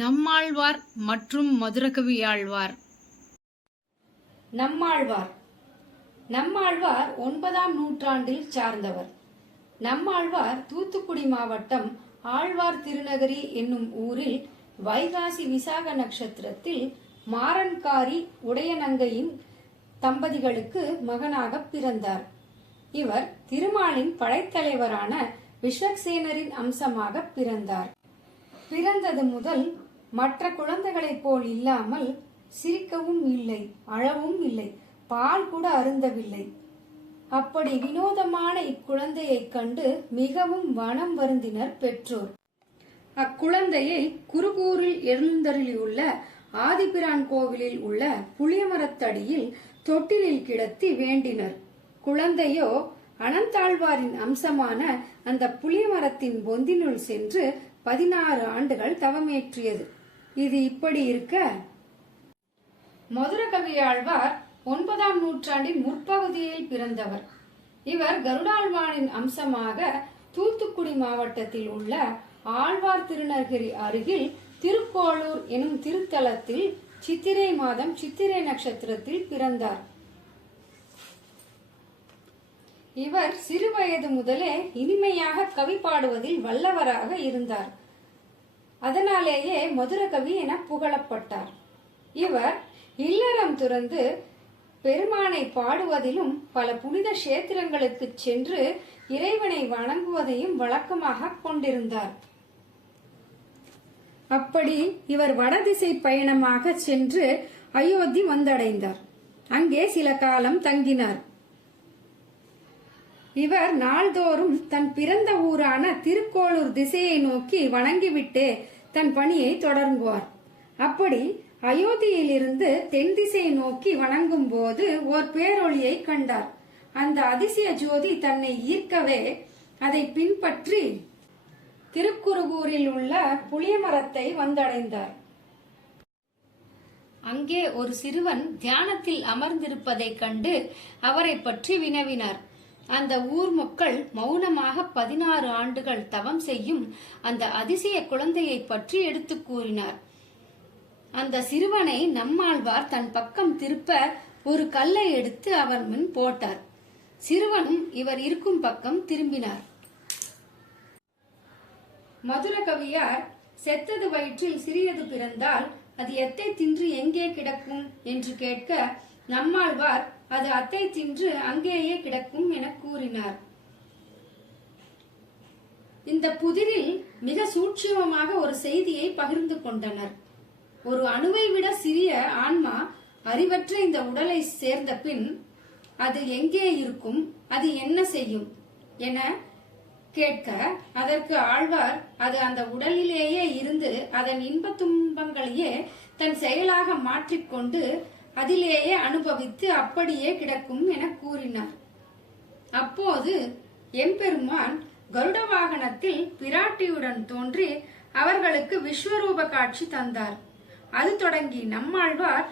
நம்மாழ்வார் மற்றும் மதுரகவியாழ்வார். நம்மாழ்வார் 9ஆம் நூற்றாண்டில் சார்ந்தவர். நம்மாழ்வார் தூத்துக்குடி மாவட்டம் ஆழ்வார் திருநகரி என்னும் ஊரில் வைகாசி விசாக நட்சத்திரத்தில் மாறன்காரி உடையநங்கையின் தம்பதிகளுக்கு மகனாக பிறந்தார். இவர் திருமாலின் படைத்தலைவரான விஸ்வக்சேனரின் அம்சமாக பிறந்தார். பிறந்தது முதல் மற்ற குழந்தைகளைப் போல் இல்லாமல் சிரிக்கவும் இல்லை, அழவும் இல்லை, பால் கூட அருந்தவில்லை. அப்படி வினோதமான இக்குழந்தையைக் கண்டு மிகவும் வனம் வருந்தினர் பெற்றோர். அக்குழந்தையை குருகூரில் எழுந்தருளியுள்ள ஆதிபிரான் கோவிலில் உள்ள புளியமரத்தடியில் தொட்டிலில் கிடத்தி வேண்டினர். குழந்தையோ அனந்தாழ்வாரின் அம்சமான அந்த புளியமரத்தின் பொந்தினுள் சென்று 16 ஆண்டுகள் தவமேற்றியது. இது இப்படி இருக்க, மதுரகவியாழ்வார் 9ஆம் நூற்றாண்டின் முற்பகுதியில் பிறந்தவர். இவர் கருடாழ்வானின் அம்சமாக தூத்துக்குடி மாவட்டத்தில் உள்ள ஆழ்வார் திருநகரி அருகில் திருக்கோளூர் எனும் திருத்தலத்தில் சித்திரை மாதம் சித்திரை நட்சத்திரத்தில் பிறந்தார். இவர் சிறுவயது முதலே இனிமையாக கவி பாடுவதில் வல்லவராக இருந்தார். அதனாலேயே மதுரகவி என புகழப்பட்டார். இவர் இல்லறம் துறந்து பெருமானை பாடுவதிலும் பல புனித கஷேத்திரங்களுக்கு சென்று இறைவனை வணங்குவதையும் வழக்கமாக கொண்டிருந்தார். அப்படி இவர் வடதிசை பயணமாக சென்று அயோத்தி வந்தடைந்தார். அங்கே சில காலம் தங்கினார். இவர் நாள்தோறும் தன் பிறந்த ஊரான திருக்கோளூர் திசையை நோக்கி வணங்கிவிட்டே தன் பணியை தொடங்குவார். அப்படி அயோத்தியிலிருந்து தென் திசையை நோக்கி வணங்கும் போது ஓர் பேரொளியை கண்டார். அந்த அதிசய ஜோதி தன்னை ஈர்க்கவே அதை பின்பற்றி திருக்குருகூரில் உள்ள புளியமரத்தை வந்தடைந்தார். அங்கே ஒரு சிறுவன் தியானத்தில் அமர்ந்திருப்பதைக் கண்டு அவரை பற்றி வினவினார். அந்த ஊர் மக்கள் மௌனமாக 16 ஆண்டுகள் தவம் செய்யும் அந்த அதிசய குழந்தையை பற்றி எடுத்து கூறினார். அந்த சிறுவனை நம்மாழ்வார் தன் பக்கம் திருப்ப ஒரு கல்லை எடுத்து அவர் முன் போட்டார். சிறுவனும் இவர் இருக்கும் பக்கம் திரும்பினார். மதுரகவியார் செத்தது வயிற்றில் சிறியது பிறந்தால் அது எத்தை தின்று எங்கே கிடக்கும் என்று கேட்க, நம்மாழ்வார் அது அத்தை தின்று அங்கேயே கிடக்கும் என கூறினார். இந்த புதிரில் மிக சூட்சுமமாக ஒரு செய்தியை பகிர்ந்து கொண்டனர். ஒரு அணுவை விட சிறிய ஆன்மா அறிவற்ற இந்த உடலை சேர்ந்த பின் அது எங்கே இருக்கும், அது என்ன செய்யும் என கேட்க, அதற்கு ஆழ்வார் அது அந்த உடலிலேயே இருந்து அதன் இன்ப துன்பங்களையே தன் செயலாக மாற்றிக்கொண்டு அதிலேயே அனுபவித்து அப்படியே கிடக்கும் என கூறினார். அப்போது எம்பெருமான் கருட வாகனத்தில் பிராட்டியுடன் தோன்றி அவர்களுக்கு விஸ்வரூப காட்சி தந்தார். அது தொடங்கி நம்மாழ்வார்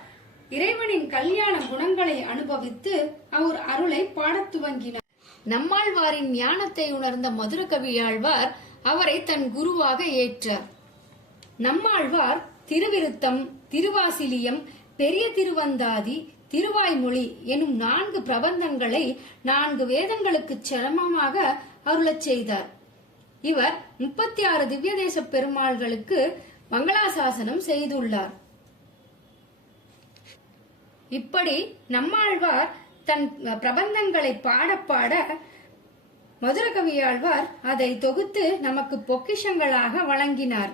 இறைவனின் கல்யாண குணங்களை அனுபவித்து அவர் அருளை பாடத் துவங்கினார். நம்மாழ்வாரின் ஞானத்தை உணர்ந்த மதுரகவியாழ்வார் அவரை தன் குருவாக ஏற்றார். நம்மாழ்வார் திருவிருத்தம், திருவாசிலியம், பெரிய திருவந்தாதி, திருவாய்மொழி எனும் 4 பிரபந்தங்களை 4 வேதங்களுக்கு சமமாக அருளச் செய்தார். இவர் 36 திவ்ய தேச பெருமாள்களுக்கு மங்களாசாசனம் செய்துள்ளார். இப்படி நம்மாழ்வார் தன் பிரபந்தங்களை பாட பாட மதுரகவியாழ்வார் அதை தொகுத்து நமக்கு பொக்கிஷங்களாக வழங்கினார்.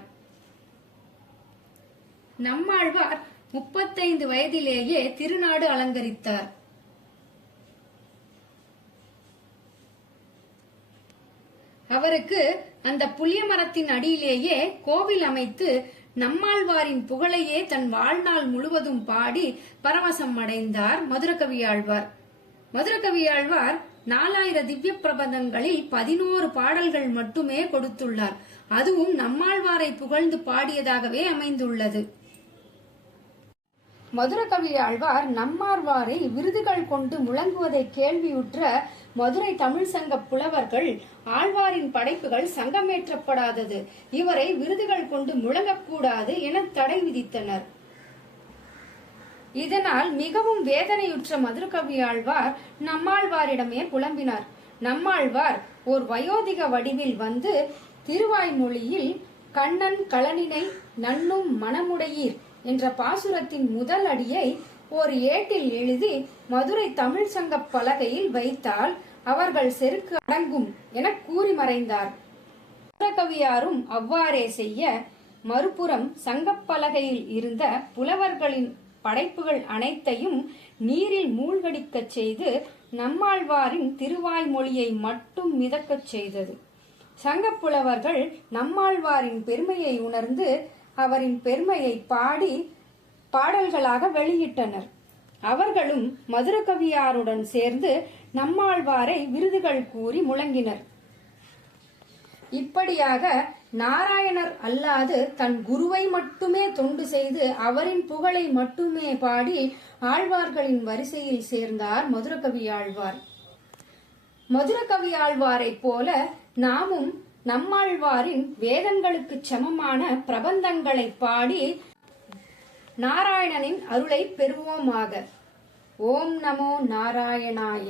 நம்மாழ்வார் 35 வயதிலேயே திருநாடு அலங்கரித்தார். அவருக்கு அந்த புளிய மரத்தின் அடியிலேயே கோவில் அமைத்து நம்மாழ்வாரின் புகழையே தன் வாழ்நாள் முழுவதும் பாடி பரவசம் அடைந்தார் மதுரகவியாழ்வார். மதுரகவியாழ்வார் 4000 திவ்ய பிரபந்தங்களில் 11 பாடல்கள் மட்டுமே கொடுத்துள்ளார். அதுவும் நம்மாழ்வாரை புகழ்ந்து பாடியதாகவே அமைந்துள்ளது. மதுரகவியாழ்வார் நம்மாழ்வாரை விருதுகள் கொண்டு முழங்குவதை கேள்வியுற்ற மதுரை தமிழ் சங்க புலவர்கள் ஆழ்வாரின் படைப்புகள் சங்கமேற்றப்படாதது, இவரை விருதுகள் கொண்டு முழங்கக்கூடாது என தடை விதித்தனர். இதனால் மிகவும் வேதனையுற்ற மதுரகவியாழ்வார் நம்மாழ்வாரிடமே புலம்பினார். நம்மாழ்வார் ஓர் வயோதிக வடிவில் வந்து திருவாய்மொழியில் கண்ணன் களனினை நன்னும் மனமுடையீர் என்ற பாசுரத்தின் முதல் அடியை ஒரு ஏட்டில் எழுதி மதுரை தமிழ் சங்க பலகையில் வைத்தால் அவர்கள் செருக்கு அடங்கும் என கூறி மறைந்தார். மதுரகவியாரும் அவ்வாறே செய்ய, மறுபுறம் சங்கப்பலகையில் இருந்த புலவர்களின் படைப்புகள் அனைத்தையும் நீரில் மூழ்கடிக்கச் செய்து நம்மாழ்வாரின் திருவாய்மொழியை மட்டும் மிதக்கச் செய்தது. சங்கப்புலவர்கள் நம்மாழ்வாரின் பெருமையை உணர்ந்து அவரின் பெருமையை பாடி பாடல்களாக வெளியிட்டனர். அவர்களும் மதுரகவியாருடன் சேர்ந்து நம்மாழ்வாரை விருதுகள் கூறி முழங்கினர். இப்படியாக நாராயணர் அல்லாது தன் குருவை மட்டுமே தொண்டு செய்து அவரின் புகழை மட்டுமே பாடி ஆழ்வார்களின் வரிசையில் சேர்ந்தார் மதுரகவியாழ்வார். மதுரகவியாழ்வாரை போல நாமும் நம்மாழ்வாரின் வேதங்களுக்கு சமமான பிரபந்தங்களை பாடி நாராயணனின் அருளை பெறுவோமாக. ஓம் நமோ நாராயணாய.